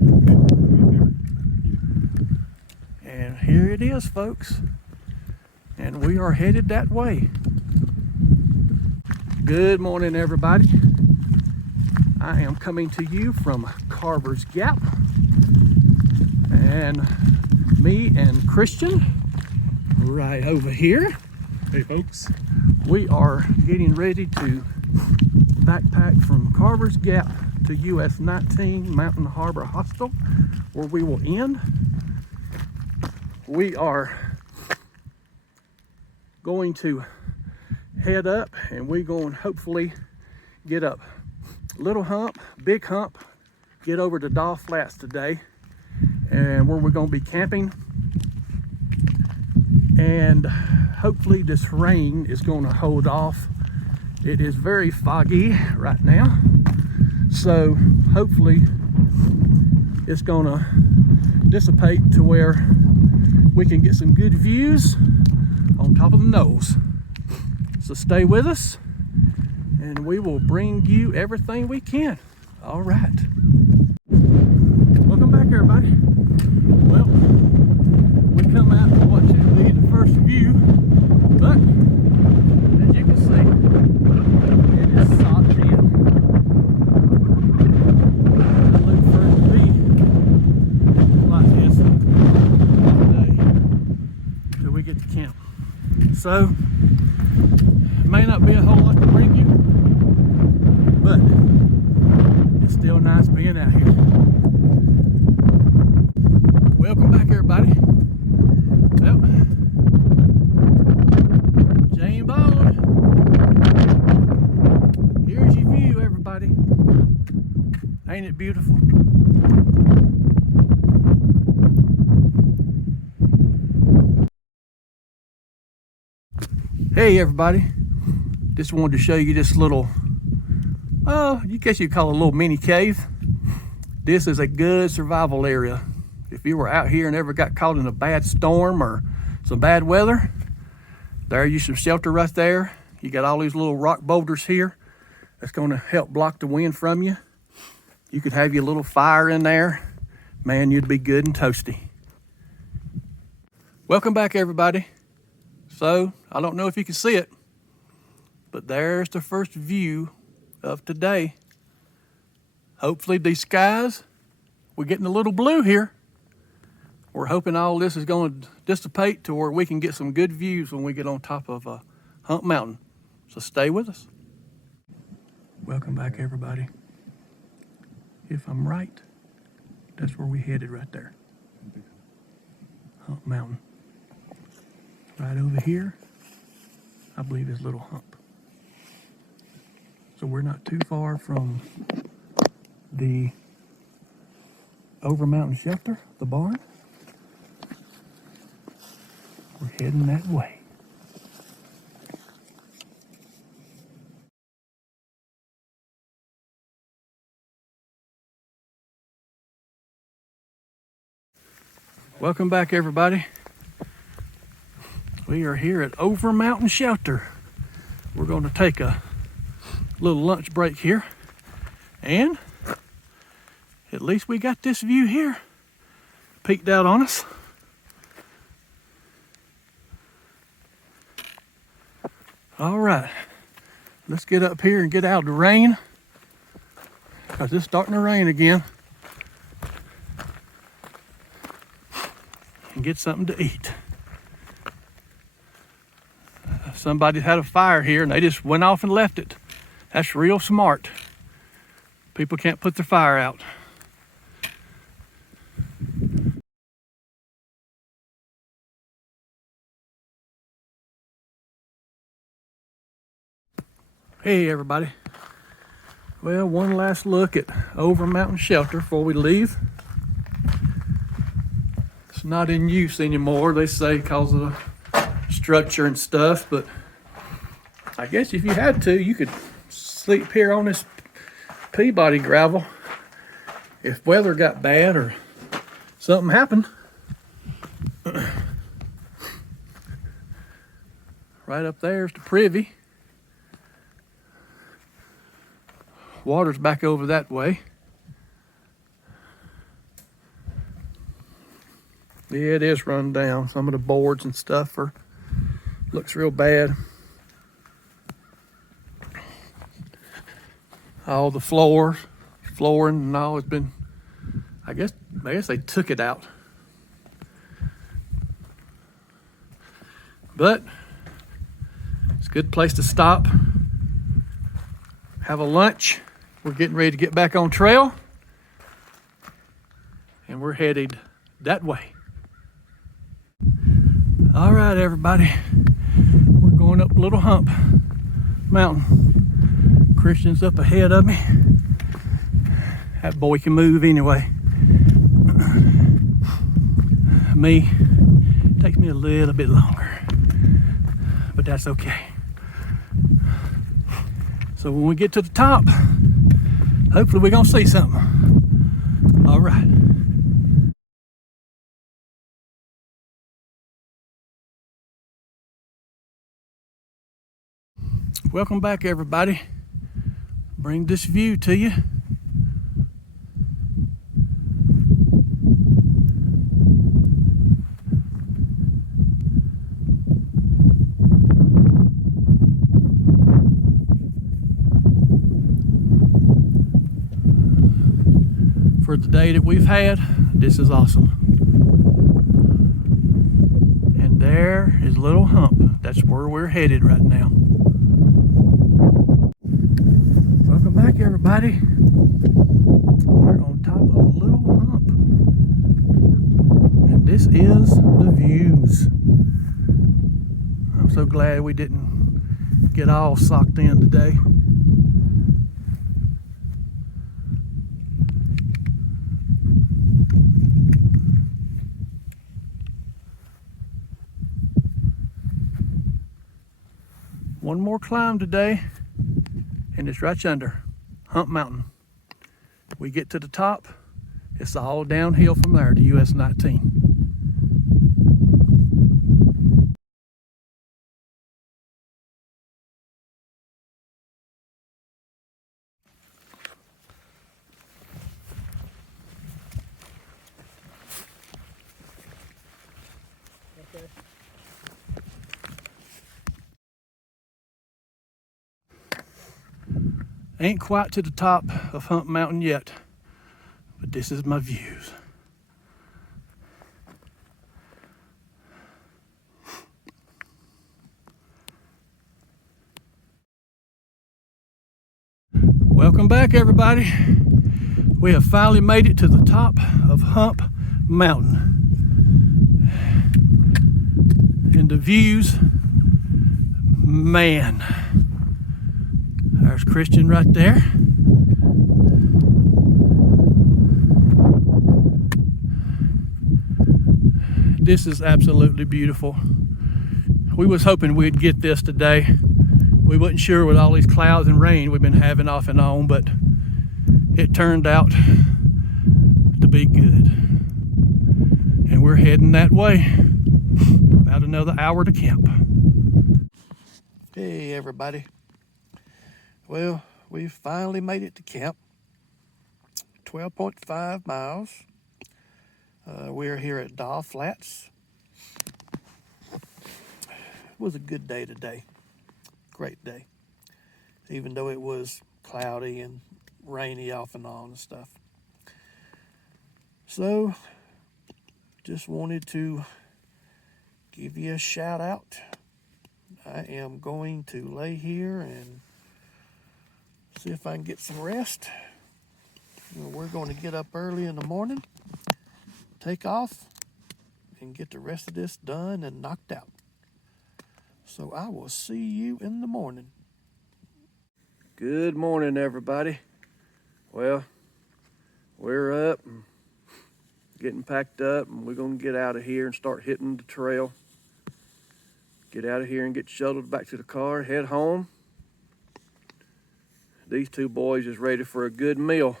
And here it is, folks. And we are headed that way. Good morning, everybody. I am coming to you from Carvers Gap. And me and Christian, right over here. Hey folks. We are getting ready to backpack from Carvers Gap to US19 Mountain Harbour Hostel, where we will end. We are going to head up and we're going to hopefully get up Little Hump, Big Hump, get over to Daw Flats today, and where we're going to be camping. And hopefully this rain is going to hold off. It is very foggy right now, so hopefully it's going to dissipate to where we can get some good views on top of the knolls. So stay with us and we will bring you everything we can. All right. Welcome back, everybody. Well, we come out to what should be the first view, but as you can see, it is socked in. I look for it to be like this today till we get to camp. So, may not be a whole lot to bring you, but it's still nice being out here. Welcome back, everybody. Well, Jane Bone, here's your view, everybody. Ain't it beautiful? Hey, everybody. Just wanted to show you this little, you guess you'd call it a little mini cave. This is a good survival area. If you were out here and ever got caught in a bad storm or some bad weather, there's some shelter right there. You got all these little rock boulders here that's going to help block the wind from you. You could have your little fire in there. Man, you'd be good and toasty. Welcome back, everybody. So, I don't know if you can see it, but there's the first view of today. Hopefully these skies, we're getting a little blue here. We're hoping all this is going to dissipate to where we can get some good views when we get on top of Hump Mountain. So stay with us. Welcome back, everybody. If I'm right, that's where we headed right there. Hump Mountain. Right over here, I believe is Little Hump. So we're not too far from the Over Mountain shelter, the barn. We're heading that way. Welcome back, everybody. We are here at Over Mountain Shelter. We're going to take a little lunch break here, and at least we got this view here peeked out on us. All right, let's get up here and get out of the rain, because it's starting to rain again, and get something to eat. Somebody had a fire here and they just went off and left it. That's real smart. People can't put their fire out. Hey, everybody. Well, one last look at Over Mountain Shelter before we leave. It's not in use anymore, they say, because of the structure and stuff, but I guess if you had to, you could sleep here on this Peabody gravel if weather got bad or something happened. Right up there is the privy. Water's back over that way. Yeah, it is run down. Some of the boards and stuff looks real bad. All the flooring and all has been, I guess they took it out. But it's a good place to stop, have a lunch. We're getting ready to get back on trail, and we're headed that way. All right, everybody, we're going up Little Hump Mountain. Christian's up ahead of me. That boy can move anyway. Me, it takes me a little bit longer, but that's okay. So when we get to the top, hopefully we're gonna see something. All right. Welcome back, everybody. Bring this view to you. For the day that we've had, this is awesome. And there is Little Hump. That's where we're headed right now. Welcome back, everybody. We're on top of Little Hump. And this is the views. I'm so glad we didn't get all socked in today. One more climb today, and it's right under Hump Mountain. We get to the top, it's all downhill from there to US19. Ain't quite to the top of Hump Mountain yet, but this is my views. Welcome back, everybody. We have finally made it to the top of Hump Mountain. And the views, man. There's Christian right there. This is absolutely beautiful. We was hoping we'd get this today. We wasn't sure with all these clouds and rain we've been having off and on, but it turned out to be good. And we're heading that way. About another hour to camp. Hey, everybody. Well, we finally made it to camp. 12.5 miles. We're here at Daw Flats. It was a good day today. Great day. Even though it was cloudy and rainy off and on and stuff. So, just wanted to give you a shout out. I am going to lay here and see if I can get some rest. We're going to get up early in the morning, take off, and get the rest of this done and knocked out. So I will see you in the morning. Good morning, everybody. Well, we're up, and getting packed up, and we're going to get out of here and start hitting the trail. Get out of here and get shuttled back to the car, head home. These two boys is ready for a good meal.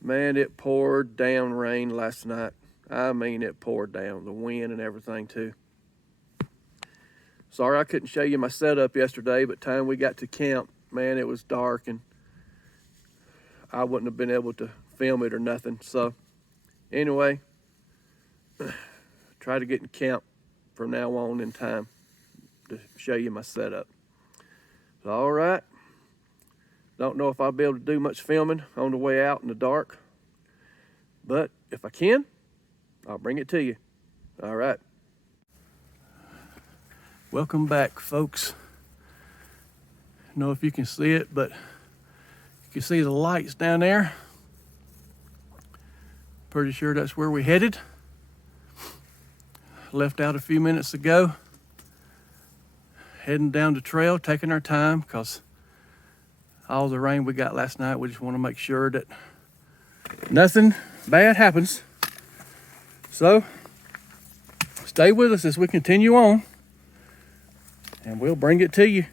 Man, it poured down rain last night. I mean, it poured down, the wind and everything too. Sorry I couldn't show you my setup yesterday, but time we got to camp, man, it was dark and I wouldn't have been able to film it or nothing. So anyway, try to get in camp from now on in time to show you my setup. So, all right. Don't know if I'll be able to do much filming on the way out in the dark, but if I can, I'll bring it to you. All right. Welcome back, folks. I don't know if you can see it, but you can see the lights down there. Pretty sure that's where we headed. Left out a few minutes ago. Heading down the trail, taking our time, because all the rain we got last night, we just want to make sure that nothing bad happens. So, stay with us as we continue on, and we'll bring it to you.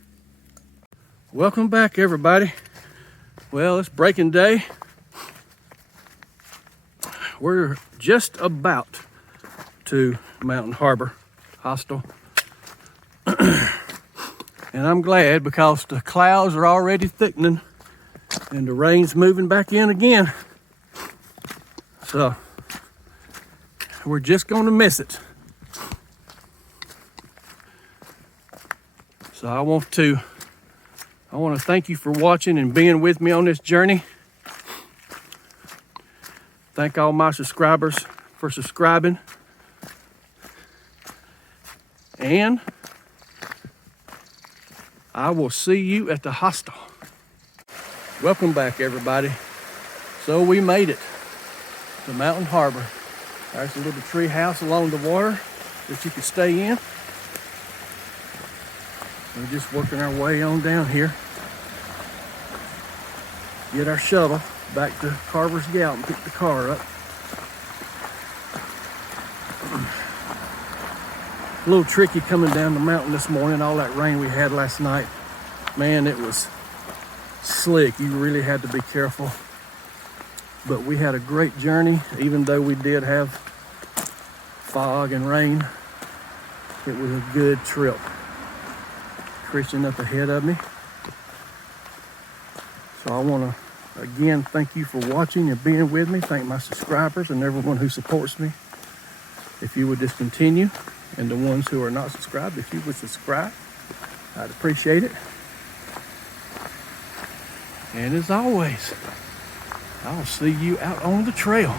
Welcome back, everybody. Well, it's breaking day. We're just about to Mountain Harbour Hostel. And I'm glad, because the clouds are already thickening and the rain's moving back in again. So we're just going to miss it. So I want to thank you for watching and being with me on this journey. Thank all my subscribers for subscribing. And I will see you at the hostel. Welcome back, everybody. So we made it to Mountain Harbour. There's a little tree house along the water that you can stay in. We're just working our way on down here. Get our shuttle back to Carvers Gap and pick the car up. A little tricky coming down the mountain this morning. All that rain we had last night, man, it was slick. You really had to be careful. But we had a great journey, even though we did have fog and rain. It was a good trip. Christian up ahead of me. So I want to again thank you for watching and being with me. Thank my subscribers and everyone who supports me. If you would just continue. And the ones who are not subscribed, if you would subscribe, I'd appreciate it. And as always, I'll see you out on the trail.